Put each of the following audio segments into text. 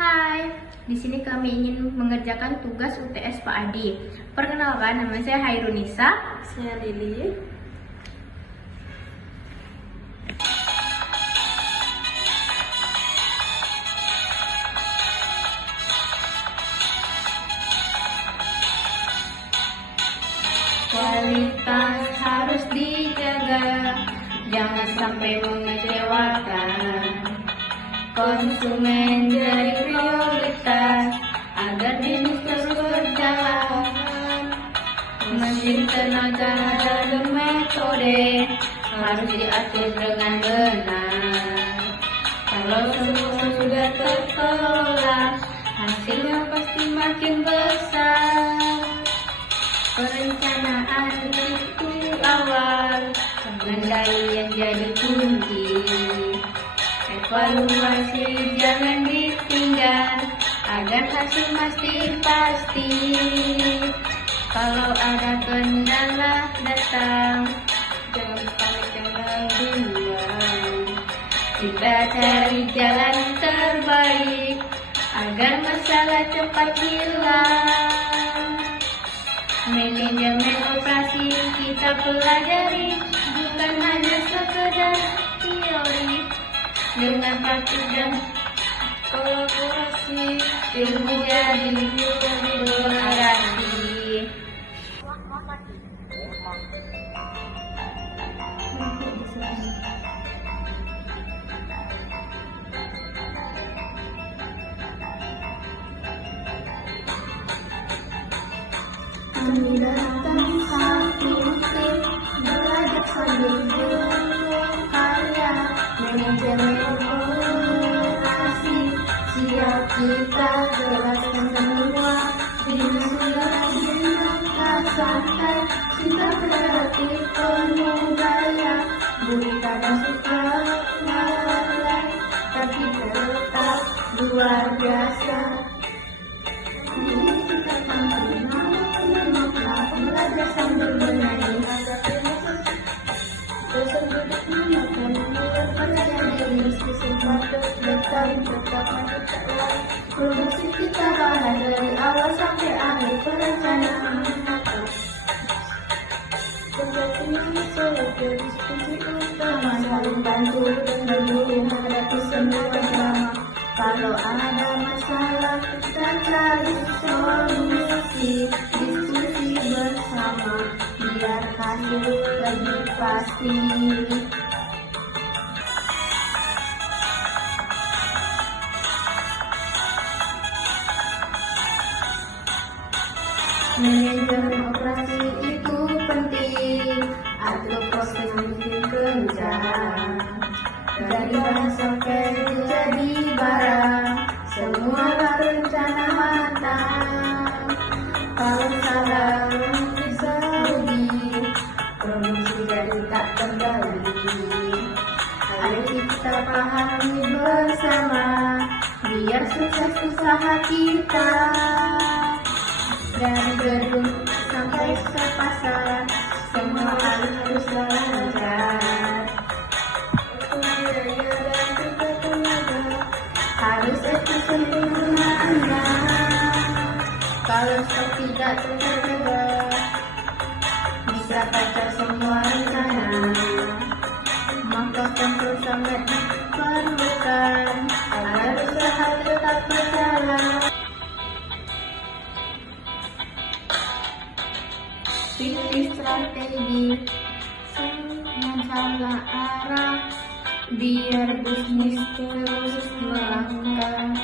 Hai, di sini kami ingin mengerjakan tugas UTS Pak Adi. Perkenalkan, nama saya Hairunisa. Saya Lili. Kualitas harus dijaga, jangan sampai mengecewakan. Konsumen jadi prioritas agar bisnis terus berjalan. Mesin, tenaga, dan metode harus diatur dengan benar. Kalau semua sudah terkelola, hasilnya pasti makin besar. Perencanaan itu awal, pengendalian jadi kunci. Evaluasi jangan ditinggal, agar hasil pasti. Kalau ada kendala datang, jangan panik, jangan bimbang. Kita cari jalan terbaik, agar masalah cepat hilang. Manajemen operasi kita pelajari, bukan hanya sekedar teori. Dengan praktik dan kolaborasi, ilmu jadi berarti. Kami datang satu tim, belajar sambil berkarya. Manajemen operasi, siap kita jelaskan semua. Ini sudah tindakan santai, kita kreatif penuh gaya. Bukan dan suka lalai, tapi tetap luar biasa. Ini kita tampil belajar sambil bernyanyi. Bosan duduk makan, percaya diri, sesuatu datang tetap mencapai. Produksi kita bahan dari awal sampai akhir, perencanaan matang. Kerjasama solo diskusi utama, saling bantu dan berburu menghadapi semua drama. Kalau ada masalah kita cari solusi, diskusi bersama biar hasil lebih pasti. Manajemen operasi itu penting, atur proses bikin kencang. Dari bahan sampai jadi barang, semua rencana matang. Kalau salah bisa rugi, produksi jadi tak tergali. Ayo kita pahami bersama, biar sukses usaha kita. Dari gedung sampai ke pasar, semua harus lancar. Biaya dan juga tenaga harus efisien penggunaannya. Kalau stok tidak terjaga, bisa kacau semua rencana. Maka kontrol sangat diperlukan agar usaha tetap berjalan. Pilih strategi, jangan salah arah, biar bisnis terus melangkah.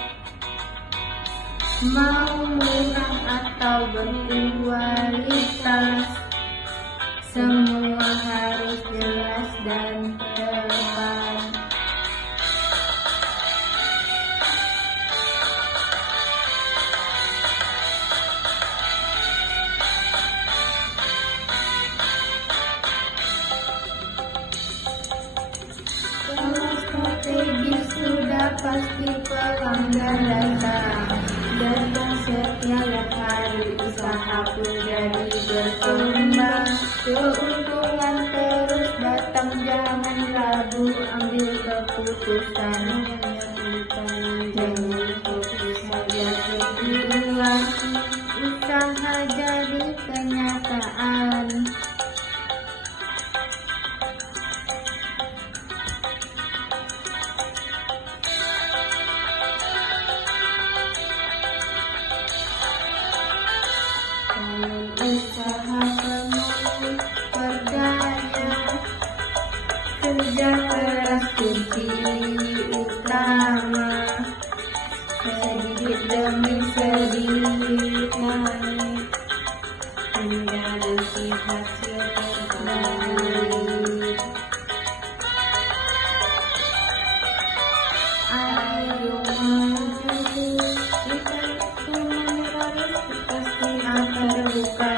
Mau murah atau berkualitas, semua harus jelas dan tepat. Strategi sudah pasti pelanggan datang setiap hari, usaha pun jadi berkembang. Keuntungan terus datang, jangan ragu, ambil keputusan. Jangan fokus utama, sedikit demi sedikit naik, hingga nanti hasil terbaik. Ayo maju, kita menyerah pasti akan terbuka.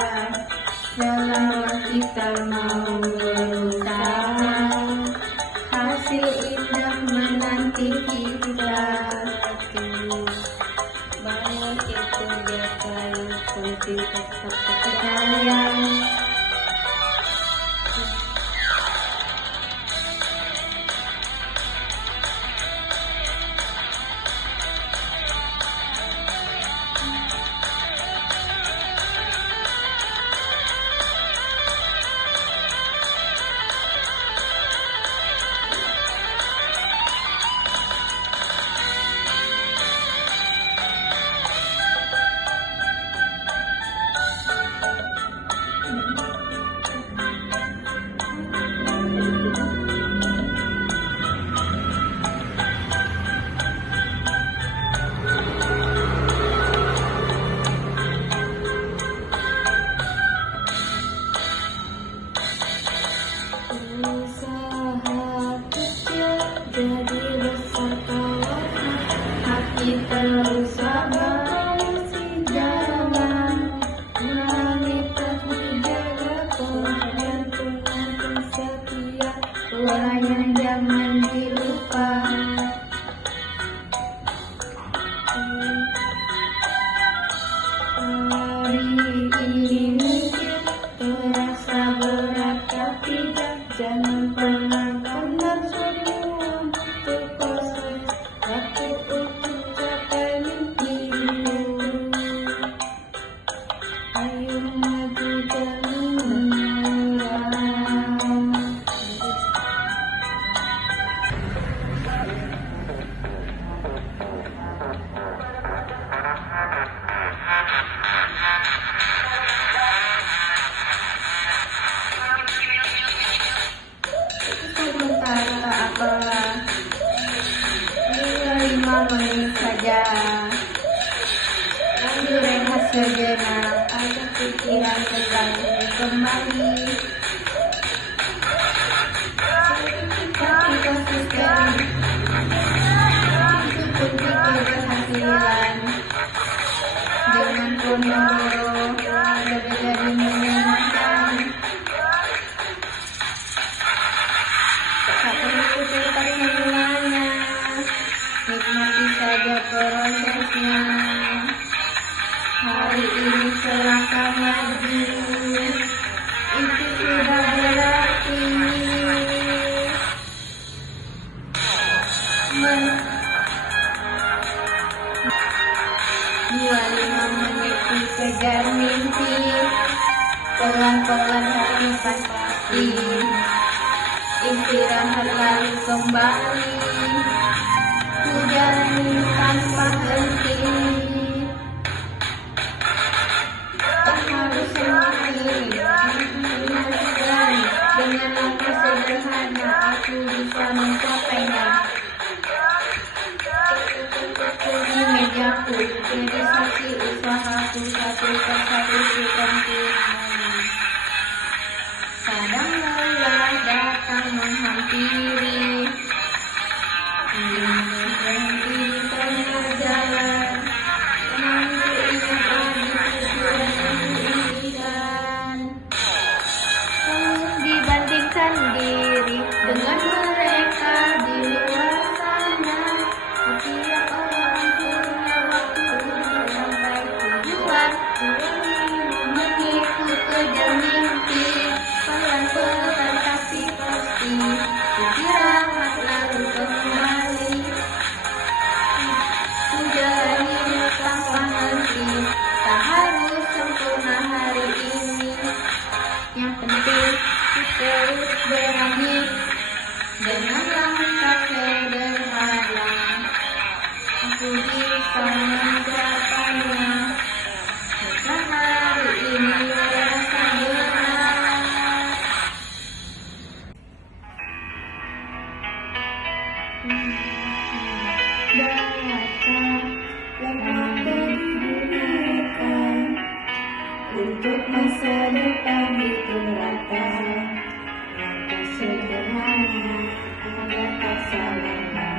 Selama kita mau berusaha, hasil indah menanti kita. Bahwa itu biasa yang penting tetap percaya. Jadi besar kawan, hati terus sabar si jalan, wanita menjaga keberuntungan setia, yang jangan dilupa. Hari ini mungkin terasa berat, tapi jangan pernah pandang semua terproses waktu untuk capai mimpimu. Ayo maju jangan menyerah. Sebentar tak apa, 5 menit saja. Lanjut rehat sejenak, ada pikiran tentang kembali. Tapi konsisten, itu pun pikir berhasilan. Jangan boro-boro, lebih dari menyenangkan. Tak perlu putuskan semuanya, nikmati saja prosesnya. Hari ini selangkah maju, itu sudah berarti 25 menit dikejar mimpi, pelan-pelan harapan pasti. Istirahat lalu kembali, hujan tanpa henti. Tak harus semakin menyenangkan, dengan langkah sederhana aku bisa mencapainya. Ini mejaku, jadi saksi usahaku satu persatu sempurna. Kadang lelah datang menghampiri, ingin berhenti di tengah jalan, namun ingat lagi tujuan yang diinginkan. Dibandingkan diri dengan mereka di luar sana, setiap orang punya waktu untuk sampai tujuan. Mengikut kejar mimpi, pelan-pelan tapi pasti, istirahat lalu kembali. Jalani tanpa henti, tak harus sempurna hari ini. Yang penting terus berani, dengan langkah sederhana aku bisa mencapainya. Setelah hari ini terasa berat. data lemah digunakan untuk masa depan hidup rata. Langkah sederhana agar tak salah langkah.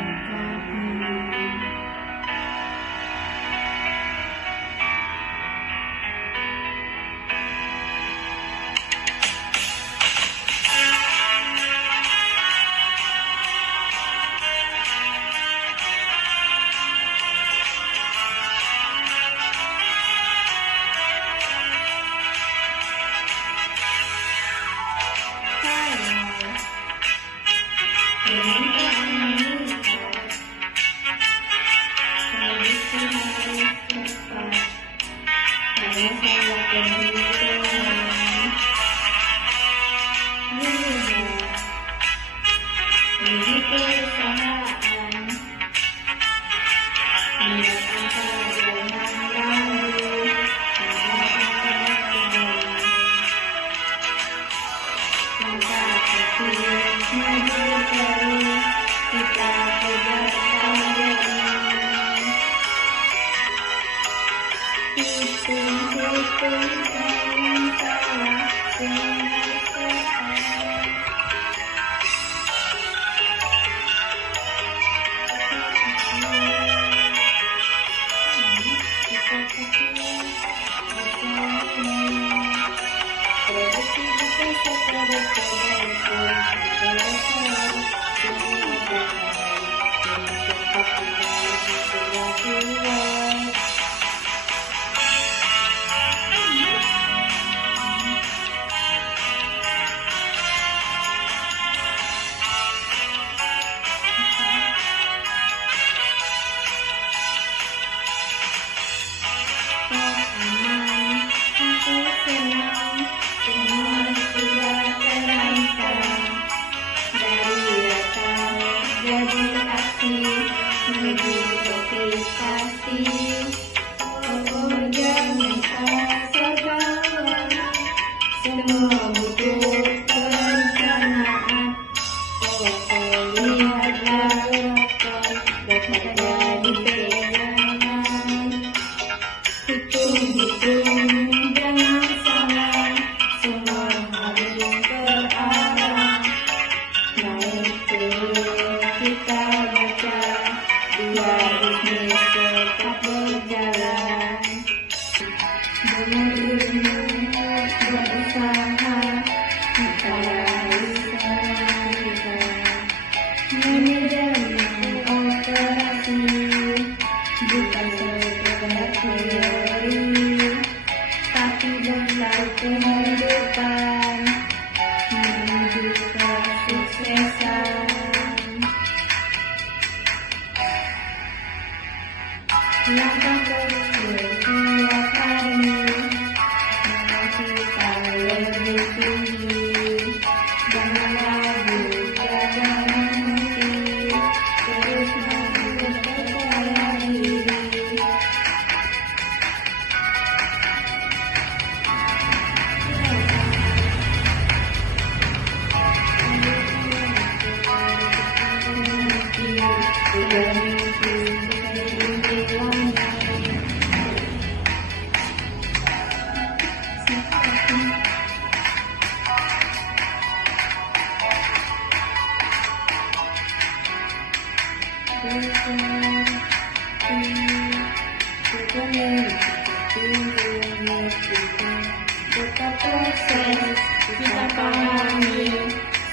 Kita pahami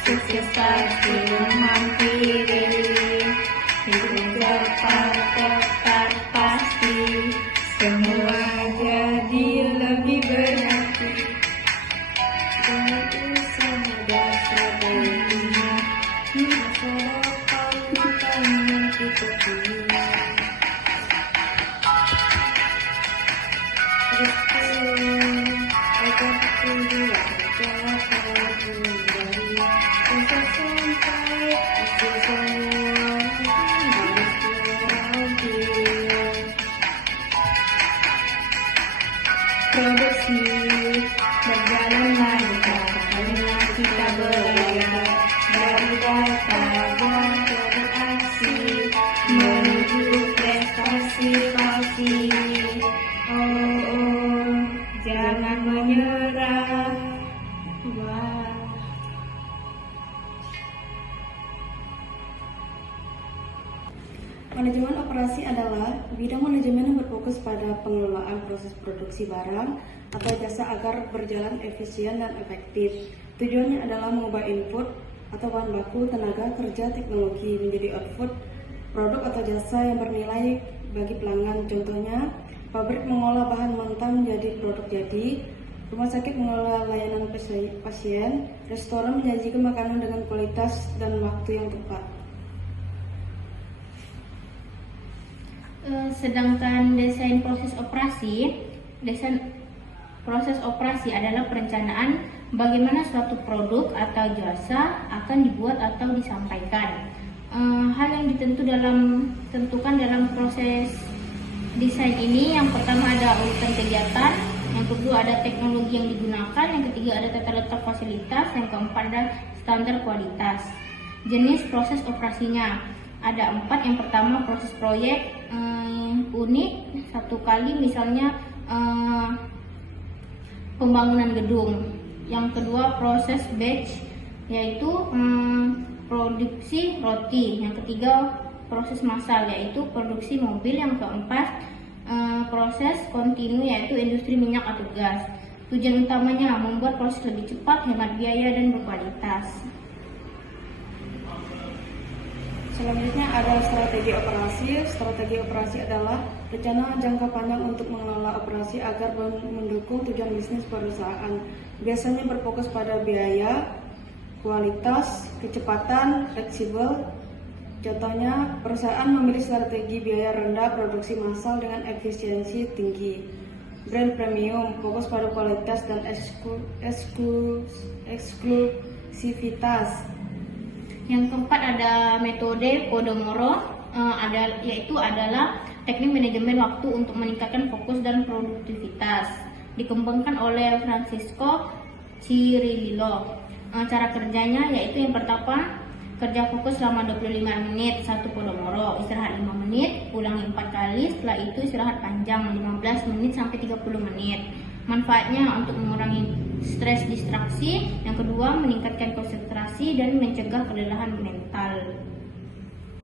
sukses pasti menghampiri, hidup tepat pasti, semua jadi lebih berarti. Dengan usaha dan strategi, masa depan akan kita pilih. Manajemen operasi adalah bidang manajemen yang berfokus pada pengelolaan proses produksi barang atau jasa agar berjalan efisien dan efektif. Tujuannya adalah mengubah input atau bahan baku, tenaga kerja, teknologi menjadi output produk atau jasa yang bernilai bagi pelanggan. Contohnya, pabrik mengolah bahan mentah menjadi produk jadi, rumah sakit mengelola layanan pasien, restoran menyajikan makanan dengan kualitas dan waktu yang tepat. Sedangkan desain proses operasi adalah perencanaan bagaimana suatu produk atau jasa akan dibuat atau disampaikan. Hal yang ditentukan dalam proses desain ini, yang pertama ada urutan kegiatan, yang kedua ada teknologi yang digunakan, yang ketiga ada tata letak fasilitas, yang keempat ada standar kualitas. Jenis proses operasinya ada 4. Yang pertama proses proyek, unik, satu kali misalnya pembangunan gedung. Yang kedua proses batch, yaitu produksi roti. Yang ketiga proses massal, yaitu produksi mobil. Yang keempat proses kontinu, yaitu industri minyak atau gas. Tujuan utamanya membuat proses lebih cepat, hemat biaya, dan berkualitas. Selanjutnya ada strategi operasi. Strategi operasi adalah rencana jangka panjang untuk mengelola operasi agar mendukung tujuan bisnis perusahaan. Biasanya berfokus pada biaya, kualitas, kecepatan, fleksibel. Contohnya, perusahaan memilih strategi biaya rendah, produksi massal dengan efisiensi tinggi. Brand premium, fokus pada kualitas dan eksklusivitas. Yang keempat ada metode Pomodoro, yaitu adalah teknik manajemen waktu untuk meningkatkan fokus dan produktivitas. Dikembangkan oleh Francisco Cirillo. Cara kerjanya yaitu yang pertama, kerja fokus selama 25 menit, 1 Pomodoro, istirahat 5 menit, ulangi 4 kali, setelah itu istirahat panjang 15 menit sampai 30 menit. Manfaatnya untuk mengurangi stres distraksi, yang kedua meningkatkan konsentrasi dan mencegah kelelahan mental.